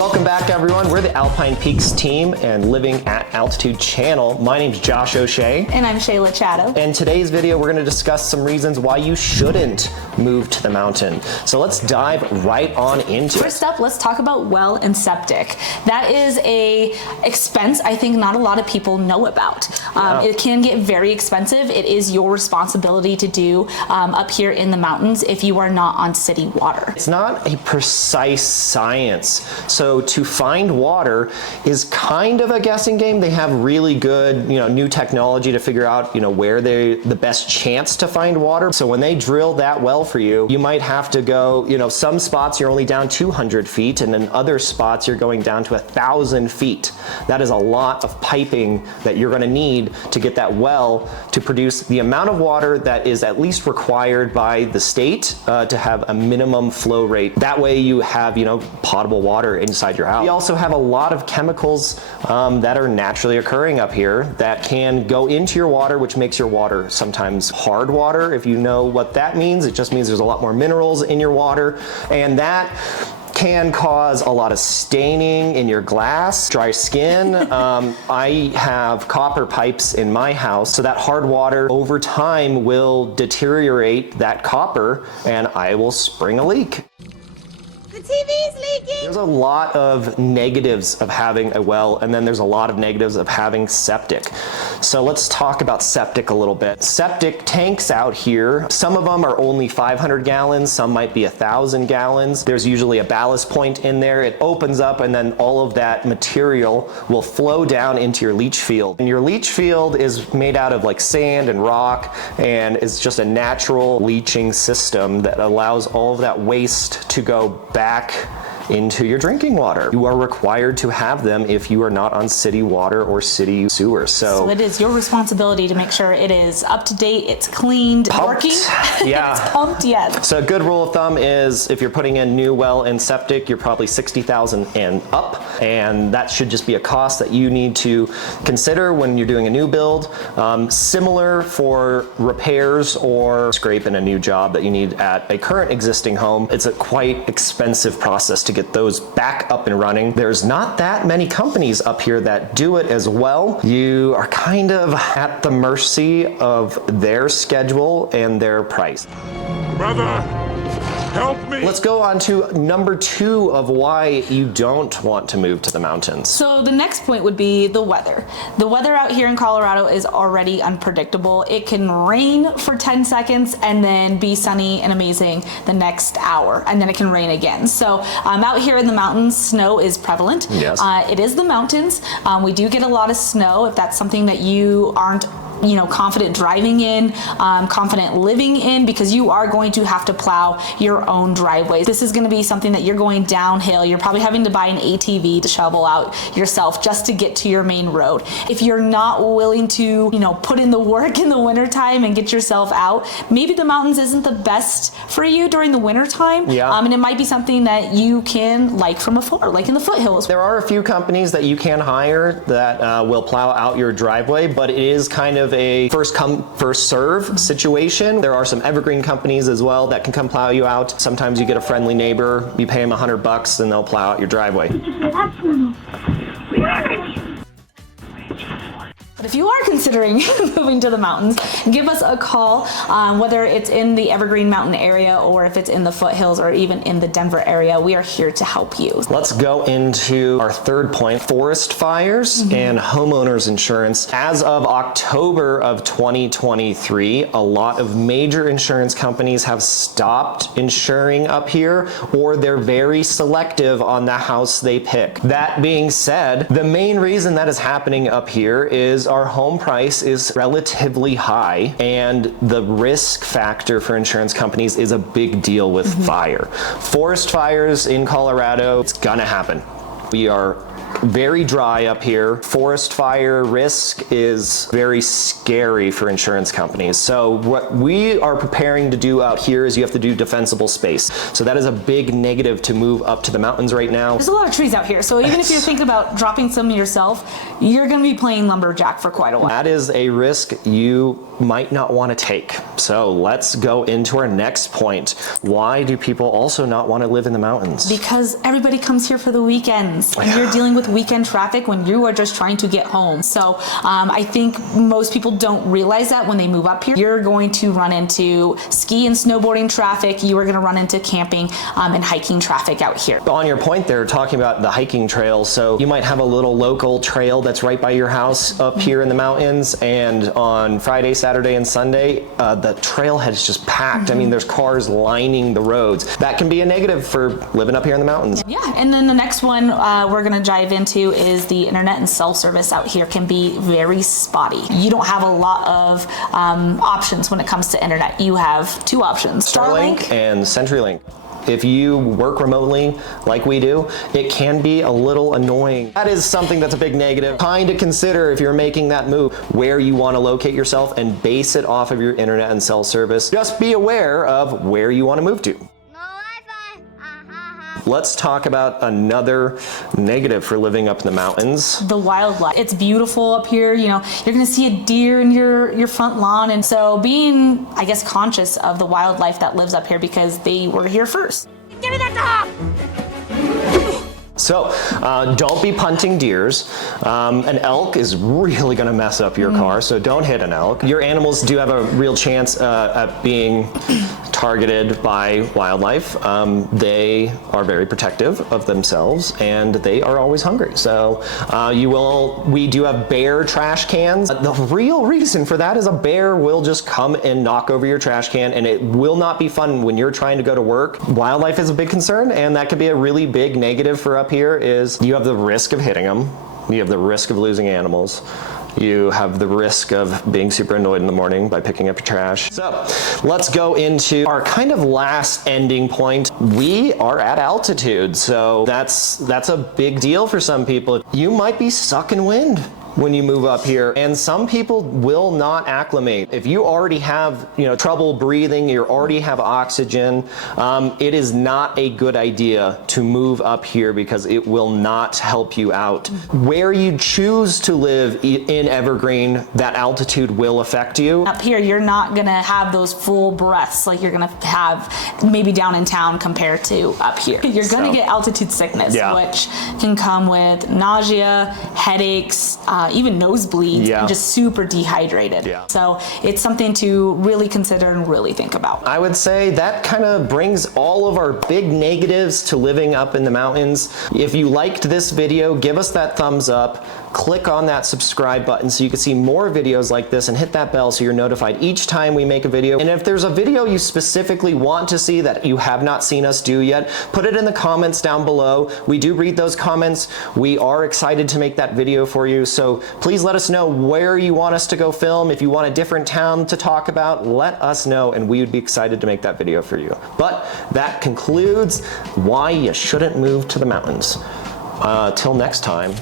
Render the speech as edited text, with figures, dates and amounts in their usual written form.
Welcome back, everyone. We're the Alpine Peaks team and Living at Altitude channel. My name's Josh O'Shea. And I'm Shayla Chatto. In today's video, we're going to discuss some reasons why you shouldn't move to the mountain. So let's dive right on into it. First up, let's talk about well and septic. That is a expense I think not a lot of people know about. It can get very expensive. It is your responsibility to do up here in the mountains if you are not on city water. It's not a precise science. So to find water is kind of a guessing game. They have really good, new technology to figure out, where the best chance to find water. So when they drill that well for you, you might have to go, some spots you're only down 200 feet, and in other spots you're going down to 1,000 feet. That is a lot of piping that you're going to need to get that well to produce the amount of water that is at least required by the state to have a minimum flow rate. That way you have, potable water inside your house. We also have a lot of chemicals that are naturally occurring up here that can go into your water, which makes your water sometimes hard water. If you know what that means, it just means there's a lot more minerals in your water, and that can cause a lot of staining in your glass, dry skin. I have copper pipes in my house, so that hard water over time will deteriorate that copper and I will spring a leak. The TV's leaking! There's a lot of negatives of having a well, and then there's a lot of negatives of having septic. So let's talk about septic a little bit. Septic tanks out here, some of them are only 500 gallons, some might be 1,000 gallons. There's usually a ballast point in there. It opens up and then all of that material will flow down into your leach field. And your leach field is made out of like sand and rock, and it's just a natural leaching system that allows all of that waste to go back into your drinking water. You are required to have them if you are not on city water or city sewer. So it is your responsibility to make sure it is up to date, it's cleaned, pumped. Working. Yeah. It's pumped, yes. So a good rule of thumb is if you're putting in new well and septic, you're probably 60,000 and up, and that should just be a cost that you need to consider when you're doing a new build. Similar for repairs or scraping a new job that you need at a current existing home. It's a quite expensive process to get those back up and running. There's not that many companies up here that do it as well. You are kind of at the mercy of their schedule and their price. Brother, help me! Let's go on to number 2 of why you don't want to move to the mountains. So the next point would be the weather. The weather out here in Colorado is already unpredictable. It can rain for 10 seconds and then be sunny and amazing the next hour, and then it can rain again. So out here in the mountains, snow is prevalent. Yes. It is the mountains. We do get a lot of snow. If that's something that you aren't confident driving in, confident living in, because you are going to have to plow your own driveways. This is going to be something that you're going downhill. You're probably having to buy an ATV to shovel out yourself just to get to your main road. If you're not willing to, put in the work in the wintertime and get yourself out, maybe the mountains isn't the best for you during the wintertime. Yeah. And it might be something that you can like from afar, like in the foothills. There are a few companies that you can hire that will plow out your driveway, but it is kind of a first come, first serve situation. There are some Evergreen companies as well that can come plow you out. Sometimes you get a friendly neighbor, you pay them $100 and they'll plow out your driveway. But if you are considering moving to the mountains, give us a call, whether it's in the Evergreen mountain area or if it's in the foothills or even in the Denver area. We are here to help you. Let's go into our third point, forest fires and homeowners insurance. As of October of 2023, a lot of major insurance companies have stopped insuring up here, or they're very selective on the house they pick. That being said, the main reason that is happening up here is our home price is relatively high, and the risk factor for insurance companies is a big deal with fire. Forest fires in Colorado, it's gonna happen. We are very dry up here. Forest fire risk is very scary for insurance companies. So what we are preparing to do out here is you have to do defensible space. So that is a big negative to move up to the mountains right now. There's a lot of trees out here, so even if you're thinking about dropping some yourself, you're gonna be playing lumberjack for quite a while. That is a risk you might not want to take. So let's go into our next point. Why do people also not want to live in the mountains? Because everybody comes here for the weekends. You're dealing with weekend traffic when you are just trying to get home. So I think most people don't realize that when they move up here. You're going to run into ski and snowboarding traffic. You are going to run into camping and hiking traffic out here. On your point there, talking about the hiking trails, so you might have a little local trail that's right by your house up here in the mountains, and on Friday, Saturday, and Sunday, the trailhead is just packed. I mean, there's cars lining the roads. That can be a negative for living up here in the mountains. Yeah, and then the next one we're going to dive into is the internet and cell service out here can be very spotty. You don't have a lot of options when it comes to internet. You have two options: Starlink and CenturyLink. If you work remotely like we do, it can be a little annoying. That is something that's a big negative. Kind of consider, if you're making that move, where you want to locate yourself and base it off of your internet and cell service. Just be aware of where you want to move to. Let's talk about another negative for living up in the mountains. The wildlife. It's beautiful up here. You know, you're going to see a deer in your front lawn. And so being, I guess, conscious of the wildlife that lives up here because they were here first. Give me that dog! So don't be punting deers. An elk is really going to mess up your car, so don't hit an elk. Your animals do have a real chance at being targeted by wildlife. They are very protective of themselves, and they are always hungry. So we do have bear trash cans. The real reason for that is a bear will just come and knock over your trash can, and it will not be fun when you're trying to go to work. Wildlife is a big concern, and that could be a really big negative for up here. Is you have the risk of hitting them, you have the risk of losing animals, you have the risk of being super annoyed in the morning by picking up your trash. So let's go into our kind of last ending point. We are at altitude, so that's a big deal for some people. You might be sucking wind when you move up here, and some people will not acclimate. If you already have trouble breathing, you already have oxygen, it is not a good idea to move up here because it will not help you out. Where you choose to live in Evergreen, that altitude will affect you. Up here, you're not gonna have those full breaths like you're gonna have maybe down in town compared to up here. You're gonna get altitude sickness, which can come with nausea, headaches, even nosebleeds, and just super dehydrated. So it's something to really consider and really think about. I would say that kind of brings all of our big negatives to living up in the mountains. If you liked this video, give us that thumbs up. Click on that subscribe button so you can see more videos like this, and hit that bell so you're notified each time we make a video. And if there's a video you specifically want to see that you have not seen us do yet, put it in the comments down below. We do read those comments. We are excited to make that video for you. So please let us know where you want us to go film. If you want a different town to talk about, let us know, and we would be excited to make that video for you. But that concludes why you shouldn't move to the mountains. Till next time.